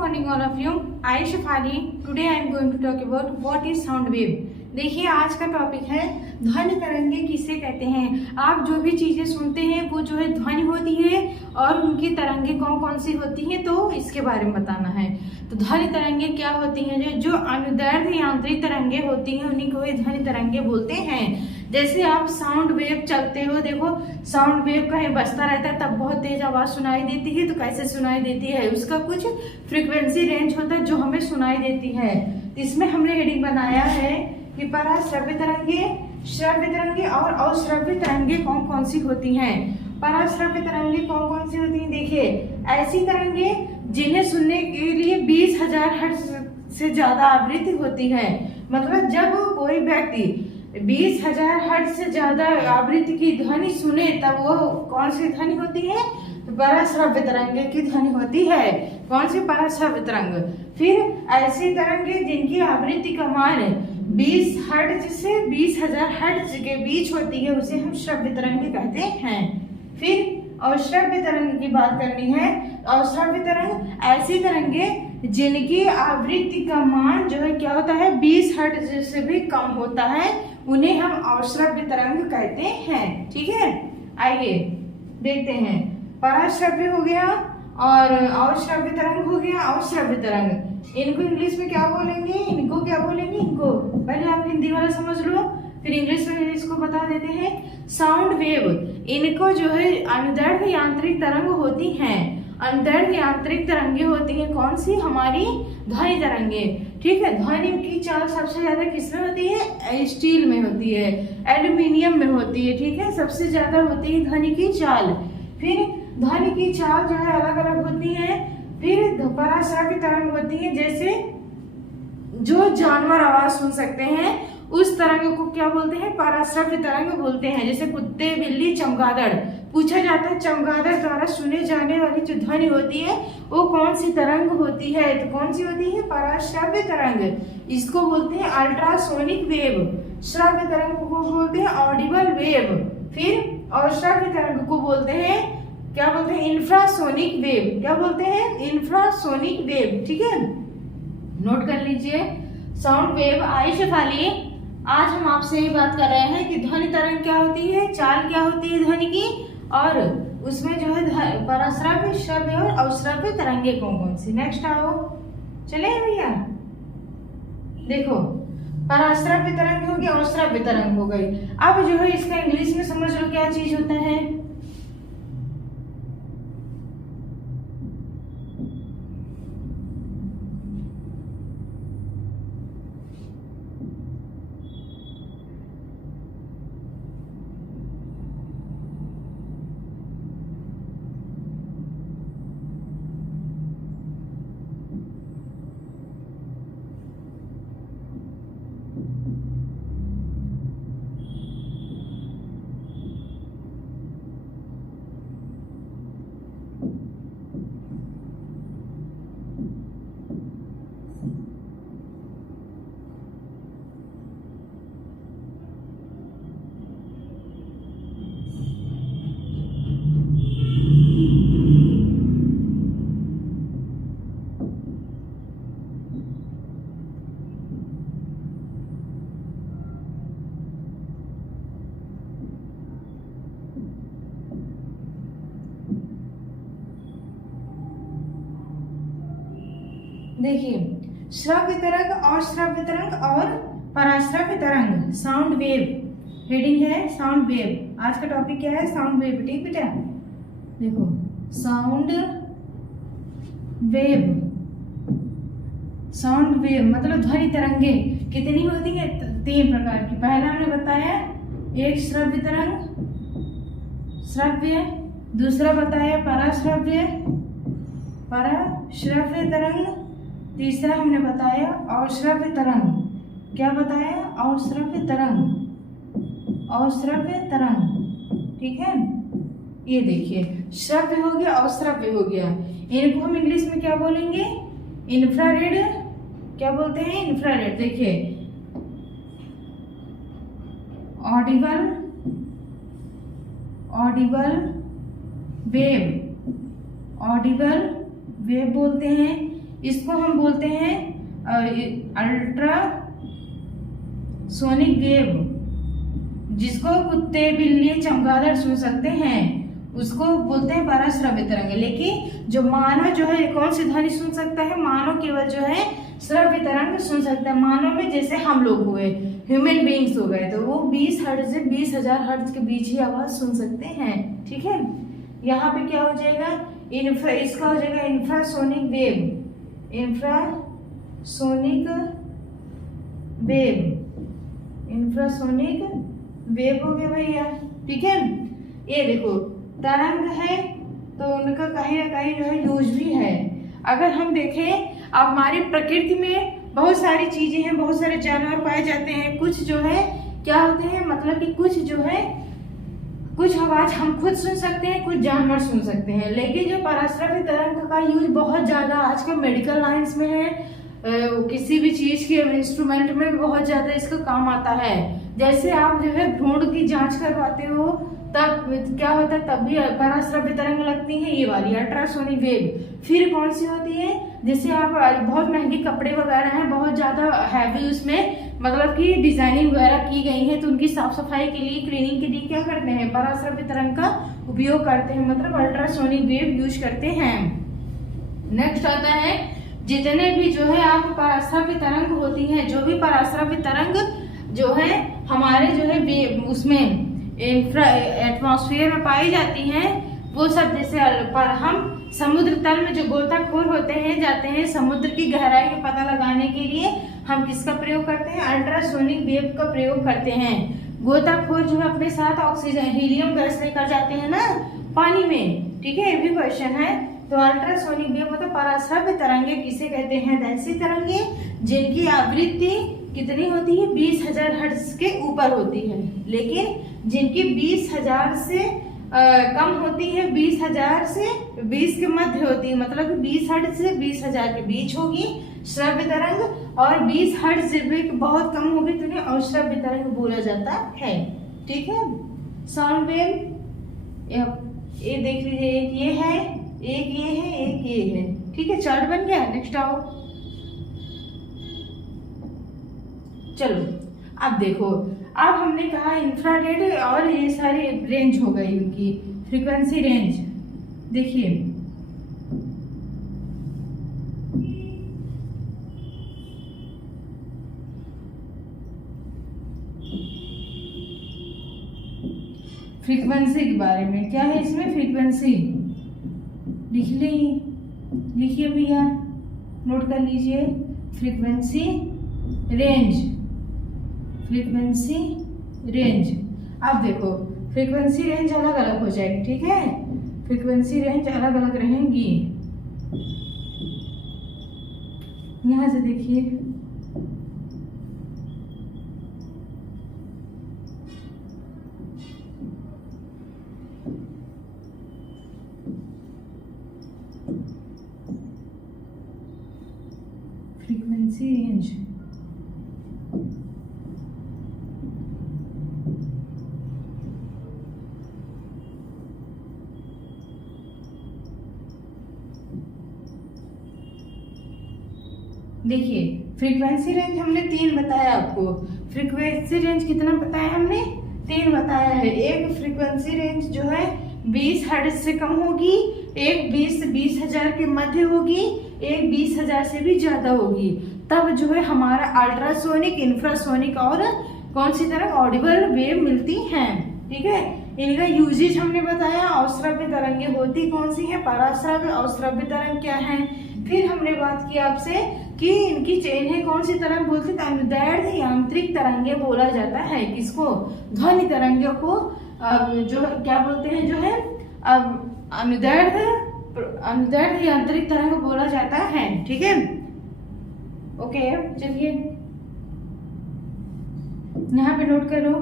morning all of you. I Shafali. Today I am going to talk about what is sound wave. देखिए आज का topic है ध्वनि तरंगे किसे कहते हैं। आप जो भी चीजें सुनते हैं वो जो है ध्वनि होती है और उनकी तरंगे कौन कौन सी होती हैं तो इसके बारे में बताना है। तो ध्वनि तरंगे क्या होती हैं? जो अनुदैर्ध्य यांत्रिक तरंगे होती हैं उन्हीं को ध्वनि तरंगे बोलते हैं। जैसे आप साउंड वेव चलते हो, देखो साउंड वेव कहीं बजता रहता है तब बहुत तेज आवाज सुनाई देती है। तो कैसे सुनाई देती है? उसका कुछ फ्रीक्वेंसी रेंज होता है जो हमें सुनाई देती है। इसमें हमने हेडिंग बनाया है कि पराश्रव्य तरंगे, श्रव्य तरंगे और अश्रव्य तरंगे कौन कौन सी होती हैं। पराश्रव्य तरंगे कौन कौन सी होती हैं? देखिए ऐसी तरंगे जिन्हें सुनने के लिए 20,000 हर्ट्ज से ज्यादा आवृत्ति होती है। मतलब जब कोई व्यक्ति 20,000 हर्ट्ज से ज्यादा आवृत्ति की ध्वनि सुने तब वो कौन सी ध्वनि होती है? तो पराश्रव्य तरंगे की ध्वनि होती है। कौन सी? पराश्रव्य तरंग। फिर ऐसी तरंगे जिनकी आवृत्ति का मान 20 हर्ट्ज से 20,000 हर्ट्ज के बीच होती है उसे हम श्रव्य तरंगे कहते हैं। फिर अश्रव्य तरंग की बात करनी है। अश्रव्य तरंग ऐसी तरंगे जिनकी आवृत्ति का मान जो है क्या होता है 20 हर्ट्ज से भी कम होता है, उन्हें हम अश्रव्य तरंग कहते हैं। ठीक है, आइए देखते हैं। पराश्रव्य हो गया और अश्रव्य तरंग हो गया। अश्रव्य तरंग इनको इंग्लिश में क्या बोलेंगे? इनको क्या बोलेंगे? इनको पहले आप हिंदी वाला समझ लो फिर इंग्लिश में इसको बता देते हैं। साउंड वेव इनको जो है अनुदैर्ध्य यांत्रिक तरंग होती हैं। अनुदैर्ध्य यांत्रिक तरंगे होती हैं कौन सी? हमारी ध्वनि तरंगे। ठीक है, ध्वनि की चाल सबसे ज्यादा किसमें होती है? स्टील में होती है, एल्यूमिनियम में होती है। ठीक है, सबसे ज्यादा होती है ध्वनि की चाल। फिर ध्वनि की चाल जो है अलग अलग होती है। फिर पराश्रव्य तरंग होती है जैसे जो जानवर आवाज सुन सकते हैं उस तरंग को क्या बोलते हैं? पराश्रव्य तरंग बोलते हैं। जैसे कुत्ते, बिल्ली, चमगादड़। पूछा जाता है चमगादड़ द्वारा सुने जाने वाली जो ध्वनि होती है वो कौन सी तरंग होती है? तो कौन सी होती है? पराश्रव्य तरंग। इसको बोलते हैं अल्ट्रासोनिक वेव। श्रव्य तरंग को बोलते हैं ऑडिबल वेव। फिर अश्रव्य तरंग को बोलते हैं क्या बोलते हैं? Infrasonic wave. क्या बोलते हैं? Infrasonic wave. ठीक है, नोट कर लीजिए। Sound wave. आई शेफाली, आज हम आपसे ये बात कर रहे हैं कि ध्वनि तरंग क्या होती है, चाल क्या होती है ध्वनि की, और उसमें जो है पराश्रव्य, श्रव्य और अश्रव्य तरंगे कौन कौन सी। नेक्स्ट आओ, चले भैया। देखो पराश्रव्य तरंग हो गई, अश्रव्य तरंग हो गई। अब जो है इसका इंग्लिश में समझ लो क्या चीज होता है। देखिए श्रव्य तरंग, अश्रव्य तरंग और पराश्रव्य तरंग। साउंड वेव हेडिंग है साउंड वेव। आज का टॉपिक क्या है? Sound wave. ठीक बेटा, देखो साउंड वेव। साउंड वेव मतलब ध्वनि तरंगे कितनी होती है? 3 प्रकार की। पहला हमने बताया एक श्रव्य तरंग, श्रव्य। दूसरा बताया पराश्रव्य, पराश्रव्य तरंग। तीसरा हमने बताया अश्रव्य तरंग। क्या बताया? अश्रव्य तरंग, अश्रव्य तरंग। ठीक है, ये देखिए श्रव्य हो गया, अश्रव्य हो गया। इनको हम इंग्लिश में क्या बोलेंगे? इंफ्रारेड। क्या बोलते हैं? इंफ्रारेड। देखिए Audible, Audible wave, Audible wave बोलते हैं। इसको हम बोलते हैं अल्ट्रा सोनिक वेव, जिसको कुत्ते, बिल्ली, चमगादड़ सुन सकते हैं, उसको बोलते हैं पराश्रव्य तरंग। लेकिन जो मानव जो है कौन सी ध्वनि सुन सकता है? मानव केवल जो है श्रव्य तरंग सुन सकता है। मानव में जैसे हम लोग हुए, ह्यूमन बीइंग्स हो गए, तो वो 20 हर्ट्ज से 20,000 हर्ट्ज के बीच ही आवाज सुन सकते हैं। ठीक है, यहाँ पे क्या हो जाएगा? इसका हो जाएगा infrasonic wave, infrasonic wave, infrasonic wave हो गया भैया। ठीक है, ये देखो तरंग है तो उनका कहीं ना कहीं जो है यूज भी है। अगर हम देखें, हमारी प्रकृति में बहुत सारी चीजें हैं, बहुत सारे जानवर पाए जाते हैं। कुछ जो है क्या होते हैं, मतलब कि कुछ जो है कुछ आवाज हम खुद सुन सकते हैं, कुछ जानवर सुन सकते हैं। लेकिन जो पराश्रव्य तरंग का यूज बहुत ज्यादा आजकल मेडिकल लाइंस में है, किसी भी चीज के इंस्ट्रूमेंट में बहुत ज्यादा इसका काम आता है। जैसे आप जो है भ्रूण की जांच करवाते हो, तब क्या होता है, तब भी पराश्रव्य तरंग लगती है, ये वाली अल्ट्रासोनिक वेव। फिर कौन सी होती है? जैसे आप बहुत महंगे कपड़े वगैरह हैं, बहुत ज्यादा हैवी उसमें मतलब कि डिजाइनिंग वगैरह की गई है, तो उनकी साफ सफाई के लिए, क्लीनिंग के लिए क्या करते हैं? पराश्रव्य तरंग का उपयोग करते हैं, मतलब अल्ट्रासोनिक वेव यूज करते हैं। नेक्स्ट आता है, जितने भी जो है आप पराश्रव्य तरंग होती है, जो भी पराश्रव्य तरंग जो है हमारे जो है उसमें एटमॉस्फेयर में पाई जाती हैं, वो सब जैसे पर हम समुद्र तल में जो गोताखोर होते हैं, जाते हैं समुद्र की गहराई का पता लगाने के लिए, हम किसका प्रयोग करते हैं? अल्ट्रासोनिक वेव का प्रयोग करते हैं। गोताखोर जो है अपने साथ ऑक्सीजन, हीलियम गैस लेकर जाते हैं ना पानी में। ठीक है, ये भी क्वेश्चन है। तो अल्ट्रासोनिक वेव मतलब पराश्रव्य तरंगे किसे कहते हैं? ऐसी तरंगे जिनकी आवृत्ति कितनी होती है? 20,000 हर्ट्ज के ऊपर होती है। लेकिन जिनकी 20,000 से कम होती है, 20,000 से 20 के मध्य होती है, मतलब 20 हर्ट्ज से 20,000 के बीच होगी श्रव्य तरंग, और 20 हर्ट्ज से भी बहुत कम होगी तो उन्हें अश्रव्य तरंग बोला जाता है। ठीक है, साउंड वेव ये देख लीजिए, एक ये है, एक ये है, एक ये है। ठीक है, चार्ट बन गया। नेक्स्ट आओ, चलो अब देखो, अब हमने कहा इंफ्रारेड और ये सारी रेंज हो गई, उनकी फ्रीक्वेंसी रेंज। देखिए फ्रीक्वेंसी के बारे में क्या है इसमें? फ्रीक्वेंसी लिखिए भैया, नोट कर लीजिए। Frequency range, frequency range. अब देखो फ्रीक्वेंसी रेंज अलग अलग हो जाएगी। ठीक है, फ्रीक्वेंसी रेंज अलग अलग रहेंगी। यहां से देखिए, फ्रीक्वेंसी रेंज देखिए, फ्रीक्वेंसी रेंज हमने 3 बताया आपको। फ्रीक्वेंसी रेंज कितना बताया हमने? 3 बताया है। एक फ्रीक्वेंसी रेंज जो है 20 हर्ट्ज से कम होगी, एक 20 से 20,000 के मध्य होगी, एक 20,000 से भी ज्यादा होगी। तब जो है हमारा अल्ट्रासोनिक, इंफ्रासोनिक और कौन सी तरह ऑडिबल वेव मिलती हैं। ठीक है, इनका यूजेज हमने बताया। अश्रव्य तरंगे होती कौन सी है? पराश्रव्य, अश्रव्य तरंग क्या है? फिर हमने बात की आपसे कि इनकी चेन है कौन सी तरंग बोलते हैं? अनुदैर्ध्य यांत्रिक तरंगे बोला जाता है। किसको? ध्वनि तरंगों को जो क्या बोलते हैं? जो है अनुदैर्ध्य यांत्रिक तरंग बोला जाता है। ठीक है, ओके, चलिए यहाँ पे नोट करो।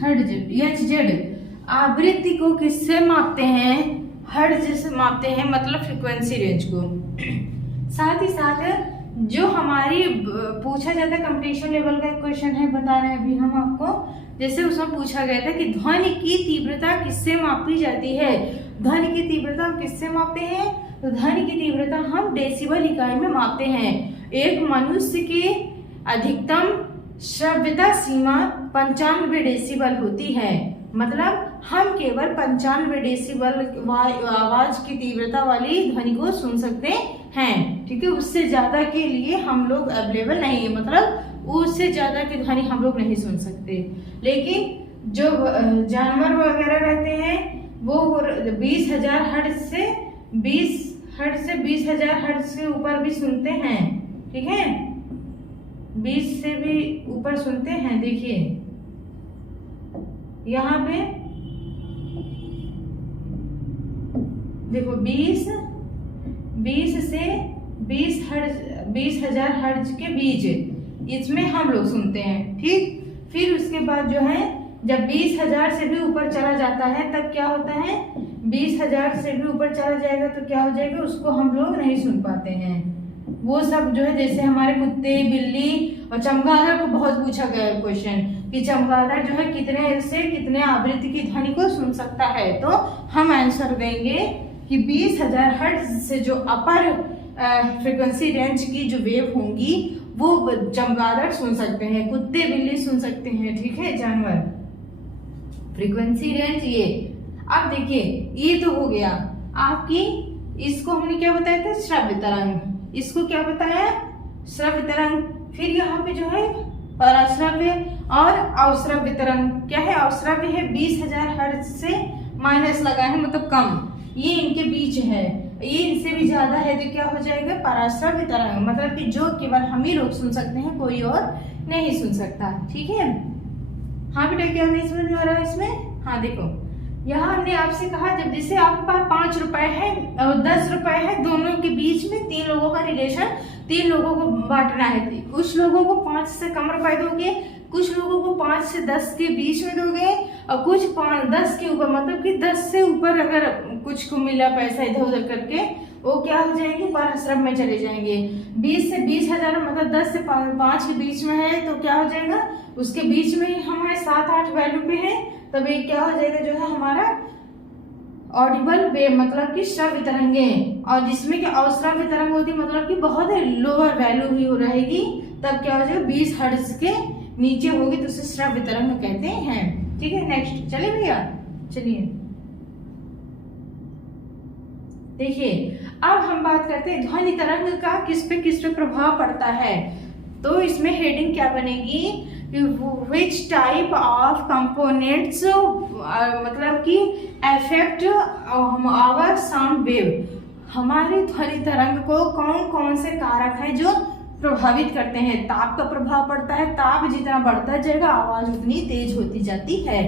हर्ट्ज HZ आवृत्ति को किससे मापते हैं? हर्ट्ज से मापते हैं, मतलब फ्रीक्वेंसी रेंज को। साथ ही साथ जो हमारी पूछा जाता है कंपटीशन लेवल का एक क्वेश्चन है, बता रहे हैं अभी हम आपको। जैसे उसमें पूछा गया था कि ध्वनि की तीव्रता किससे मापी जाती है। ध्वनि की तीव्रता हम किससे मापते हैं? तो ध्वनि की तीव्रता हम डेसिबल इकाई में मापते हैं। एक मनुष्य की अधिकतम श्रव्यता सीमा 95 डेसिबल होती है। मतलब हम केवल 95 डेसिबल आवाज की तीव्रता वाली ध्वनि को सुन सकते हैं। ठीक है, उससे ज्यादा के लिए हम लोग अवेलेबल नहीं है, मतलब उससे ज्यादा की ध्वनि हम लोग नहीं सुन सकते। लेकिन जो जानवर वगैरह रहते हैं वो 20,000 हर्ट्ज से 20,000 हर्ट्ज के ऊपर भी सुनते हैं। ठीक है, 20 से भी ऊपर सुनते हैं। देखिए यहाँ पे देखो 20 से 20,000 हर्ट्ज के बीच इसमें हम लोग सुनते हैं। ठीक, फिर उसके बाद जो है जब 20,000 से भी ऊपर चला जाता है तब क्या होता है? 20,000 से भी ऊपर चला जाएगा तो क्या हो जाएगा? उसको हम लोग नहीं सुन पाते हैं। वो सब जो है जैसे हमारे कुत्ते, बिल्ली और चमगादड़ को बहुत पूछा गया है क्वेश्चन कि चमगादड़ जो है कितने से कितने आवृत्ति की ध्वनि को सुन सकता है। तो हम आंसर देंगे कि 20,000 हर्ट्ज से जो अपर फ्रीक्वेंसी रेंज की जो वेव होंगी वो चमगादड़ सुन सकते हैं, कुत्ते बिल्ली सुन सकते हैं। ठीक है, जानवर फ्रीक्वेंसी रेंज ये। अब देखिए ये तो हो गया आपकी, इसको हमने क्या बताया था? श्रव्य तरंग। इसको क्या बताया? श्रव्य तरंग। फिर यहाँ पे जो है पराश्रव्य और अवश्रव्य तरंग। क्या है? अवश्रव्य है 20,000 हर्ट्ज से माइनस लगा है, मतलब कम, ये इनके बीच है। ये इनसे भी ज्यादा है तो क्या हो जाएगा? पराश्रव्य तरंग, मतलब कि जो केवल हम ही लोग सुन सकते हैं, कोई और नहीं सुन सकता। ठीक है, हाँ बेटा क्या नहीं समझ में आ रहा है इसमें? हाँ देखो, यहाँ हमने आपसे कहा जब जैसे आपके पास 5 रुपए है और 10 रुपए है, दोनों के बीच में 3 लोगों का रिलेशन, 3 लोगों को बांटना है। कुछ लोगों को 5 से कम रुपए दोगे, कुछ लोगों को 5 से 10 के बीच में दोगे, और कुछ 10 के ऊपर, मतलब कि 10 से ऊपर अगर कुछ को मिला पैसा इधर उधर करके, वो क्या हो जाएंगे? पराश्रम में चले जाएंगे। 20 से 20,000 मतलब 10 से 5 के बीच में है तो क्या हो जाएगा? उसके बीच में ही हमारे 7-8 वैल्यू पे है, तब ये क्या हो जाएगा? जो है हमारा ऑडिबल वेव, मतलब कि श्रव्य तरंगे। और जिसमें कि अश्रव्य तरंग होती है, मतलब कि बहुत लोअर वैल्यू ही हो रहेगी, तब क्या हो जाएगा? 20 हर्ट्ज के नीचे होगी तो उसे श्रव्य तरंग कहते हैं। ठीक है, नेक्स्ट चलिए भैया, चलिए देखिए अब हम बात करते हैं ध्वनि तरंग का किस पे प्रभाव पड़ता है। तो इसमें हेडिंग क्या बनेगी? Which type of components मतलब कि affect our sound wave, हमारी ध्वनि तरंग को कौन कौन से कारक है जो प्रभावित करते हैं? ताप का प्रभाव पड़ता है, ताप जितना बढ़ता जाएगा आवाज उतनी तेज होती जाती है।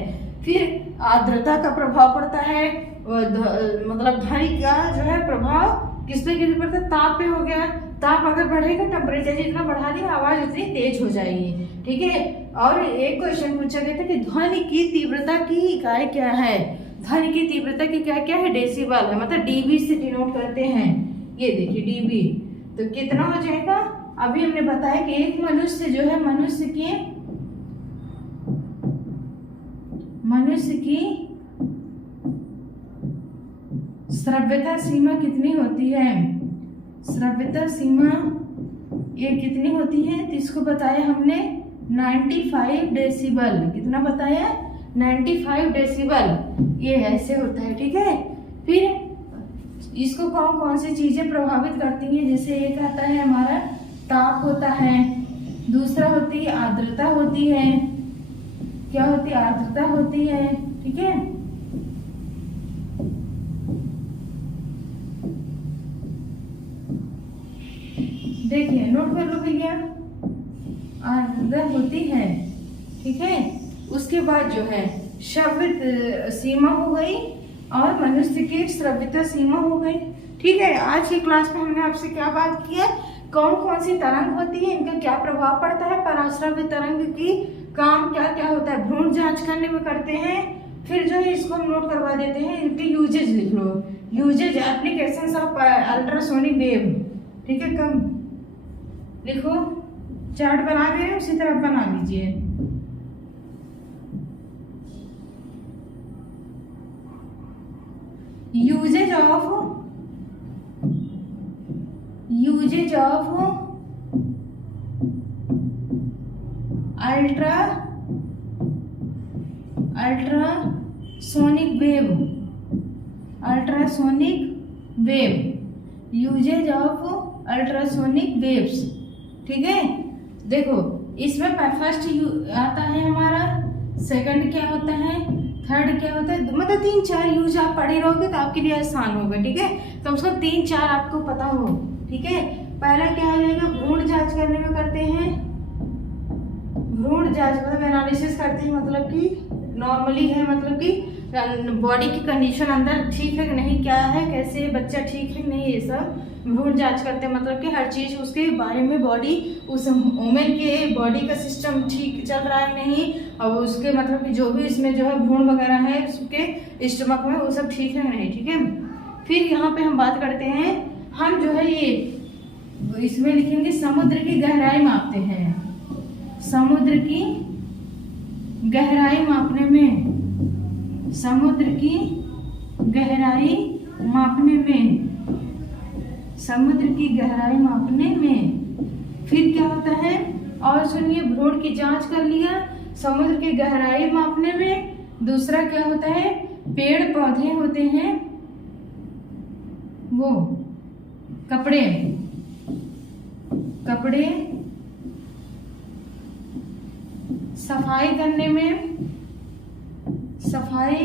फिर आर्द्रता का प्रभाव पड़ता है, मतलब ध्वनि का जो है प्रभाव किस पे पड़ता है? ताप पे हो गया। ताप अगर बढ़ेगा, टेम्परेचर जितना बढ़ा दिया, आवाज उतनी तेज हो जाएगी। ठीक है, और एक क्वेश्चन पूछा गया था कि ध्वनि की तीव्रता की इकाई क्या है? ध्वनि की तीव्रता की इकाई क्या है? डेसिबल है, मतलब डीबी से डिनोट करते हैं। ये देखिए डीबी, तो कितना हो जाएगा? अभी हमने बताया कि एक मनुष्य जो है, मनुष्य की श्रव्यता सीमा कितनी होती है? श्रव्यता सीमा ये कितनी होती है? तो इसको बताया हमने 95 डेसिबल। कितना बताया? 95 डेसिबल। ये ऐसे होता है। ठीक है, फिर इसको कौन कौन सी चीजें प्रभावित करती हैं? जैसे एक आता है हमारा ताप होता है, दूसरा होती है आर्द्रता होती है। क्या होती है? आर्द्रता होती है। ठीक है, देखिए नोट कर लो भैया, आर्द्रता होती है। ठीक है, उसके बाद जो है श्रव्य सीमा हो गई और मनुष्य की श्रव्यता सीमा हो गई। ठीक है, आज की क्लास में हमने आपसे क्या बात की है? कौन कौन सी तरंग होती है, इनका क्या प्रभाव पड़ता है, पराश्रव्य तरंग की काम क्या क्या होता है, भ्रूण जांच करने में करते हैं। फिर जो है इसको हम नोट करवा देते हैं, इनके यूजेज लिख लो। Uses applications of ultrasonic wave. ठीक है, कम लिखो, चार्ट बना दे रहे उसी तरह बना लीजिए। Uses of ultrasonic wave, uses of ultrasonic waves. ठीक है, देखो इसमें फर्स्ट आता है हमारा, सेकंड क्या होता है, थर्ड क्या होता है, मतलब 3-4 यूज आप पढ़े रहोगे तो आपके लिए आसान होगा। ठीक है, कम से कम 3-4 आपको पता हो। ठीक है, पहला क्या हो जाएगा, भ्रूण जांच करने में करते हैं, भ्रूण जांच मतलब एनालिसिस करते हैं, मतलब कि नॉर्मली है, मतलब कि बॉडी की कंडीशन अंदर ठीक है कि नहीं, क्या है, कैसे बच्चा ठीक है नहीं, ये सब भ्रूण जांच करते हैं। मतलब कि हर चीज उसके बारे में, बॉडी उस वुमेन के बॉडी का सिस्टम ठीक चल रहा है नहीं, और उसके मतलब कि जो भी इसमें जो है भ्रूण वगैरह है उसके स्टमक में, वो सब ठीक है नहीं। ठीक है, फिर यहाँ पे हम बात करते हैं, हम जो है ये इसमें लिखेंगे समुद्र की गहराई मापते हैं, समुद्र की गहराई मापने में, समुद्र की गहराई मापने में, समुद्र की गहराई मापने में। फिर क्या होता है, और सुनिए, भ्रूण की जांच कर लिया, समुद्र की गहराई मापने में। दूसरा क्या होता है, पेड़ पौधे होते हैं, वो कपड़े सफाई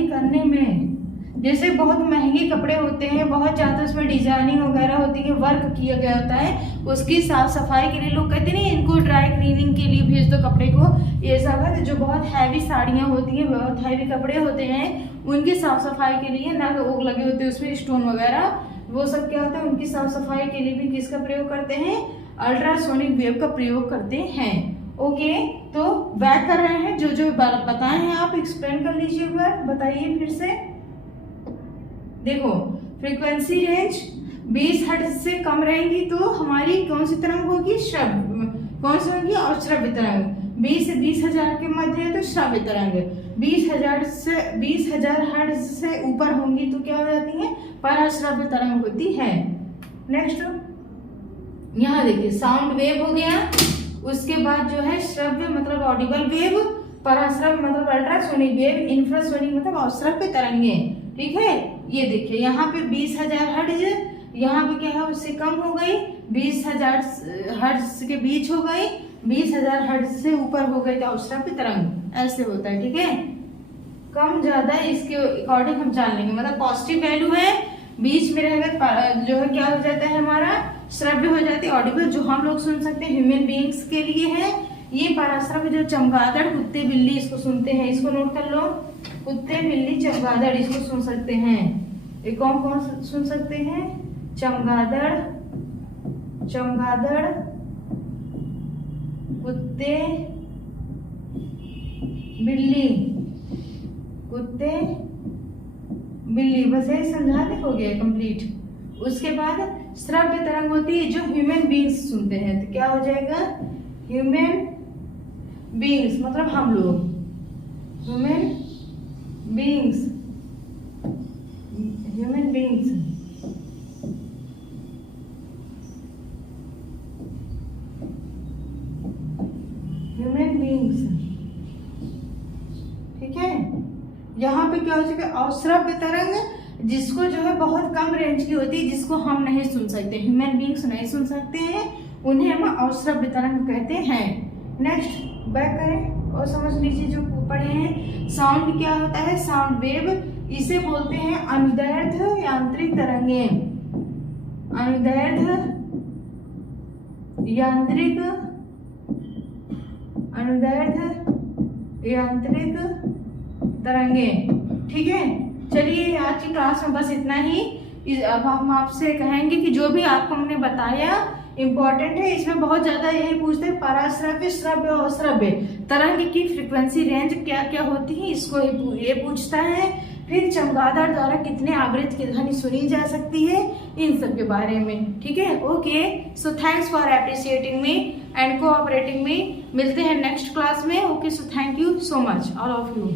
करने में, जैसे बहुत महंगे कपड़े होते हैं, बहुत ज्यादा उसमें डिजाइनिंग वगैरह होती है, वर्क किया गया होता है, उसकी साफ सफाई के लिए लोग कहते नहीं इनको ड्राई क्लीनिंग के लिए भेज दो कपड़े को, ये सब है। जो बहुत हैवी साड़ियाँ होती हैं, बहुत हैवी कपड़े होते हैं, उनकी साफ सफाई के लिए नग ओग लगे होते हैं उसमें, स्टोन वगैरह, वो सब क्या होता है, उनकी साफ सफाई के लिए भी किसका प्रयोग करते हैं, अल्ट्रासोनिक वेव का प्रयोग करते हैं। ओके, तो बैक कर रहे हैं, जो जो बताए हैं आप एक्सप्लेन कर लीजिए, एक बार बताइए फिर से। देखो, फ्रीक्वेंसी रेंज 20 हर्ट्ज से कम रहेगी तो हमारी कौन सी तरंग होगी, श्रव्य, कौन सी होगी, और श्रव्य तरंग। 20 से 20,000 के मध्य है तो श्रव्य तरंग। 20,000 हर्ट्ज से ऊपर होंगी तो क्या हो जाती है, पराश्रव्य तरंग होती है। नेक्स्ट यहाँ देखिए, साउंड वेव हो गया, उसके बाद जो है श्रव्य मतलब ऑडिबल वेव, पराश्रव्य मतलब अल्ट्रासोनिक वेव, इंफ्रासोनिक मतलब अश्रव्य तरंगे। ठीक है, ये देखिए यहाँ पे 20,000 हर्ट्ज, यहाँ पे क्या है उससे कम हो गई, 20,000 हर्ट्ज के बीच हो गई, 20,000 हर्ट्ज से ऊपर हो गई तो अश्रव्य तरंग, ऐसे होता है। ठीक है, कम ज्यादा इसके अकॉर्डिंग हम जान लेंगे, मतलब पॉजिटिव वैल्यू है, बीच में रहेगा जो है क्या हो जाता है हमारा, श्रव्य हो जाती है, ऑडिबल जो हम लोग सुन सकते हैं ह्यूमन बीइंग्स के लिए है। ये पराश्रव्य जो चमगादड़, कुत्ते बिल्ली इसको सुनते हैं, इसको नोट कर लो, कुत्ते बिल्ली चमगादड़ इसको सुन सकते हैं। एक कौन कौन सुन सकते हैं, चमगादड़, कुत्ते बिल्ली, कुत्ते बिल्ली, बस ये समझा दे, हो गया कंप्लीट। उसके बाद श्रव्य तरंग होती है जो ह्यूमन बीइंग्स सुनते हैं, तो क्या हो जाएगा, ह्यूमन बीइंग्स मतलब हम लोग, human beings, human beings. Human beings, ठीक है। यहाँ पे क्या हो जाएगा, अश्रव्य तरंग, जिसको जो है बहुत कम रेंज की होती है, जिसको हम नहीं सुन सकते, ह्यूमन बीइंग्स नहीं सुन सकते हैं, उन्हें हम अश्रव्य तरंग कहते हैं। नेक्स्ट बैक करें और समझ लीजिए जो पढ़े हैं। साउंड क्या होता है, साउंड वेव, इसे बोलते हैं अनुदैर्ध्य यांत्रिक तरंगे, अनुदैर्ध्य यांत्रिक, अनुदैर्ध्य यांत्रिक तरंगे। ठीक है, चलिए आज की क्लास में बस इतना ही। अब हम आपसे कहेंगे कि जो भी आपको हमने बताया इम्पोर्टेंट है, इसमें बहुत ज्यादा यही पूछते हैं पराश्रव्य, श्रव्य और अश्रव्य तरंग की फ्रीक्वेंसी रेंज क्या क्या होती है, इसको ये पूछता है। फिर चमगादड़ द्वारा कितने आवृत्ति की ध्वनि सुनी जा सकती है, इन सब के बारे में। ठीक है, okay. So thanks for appreciating me and cooperating me. मिलते हैं नेक्स्ट क्लास में। Okay, so thank you so much all of you.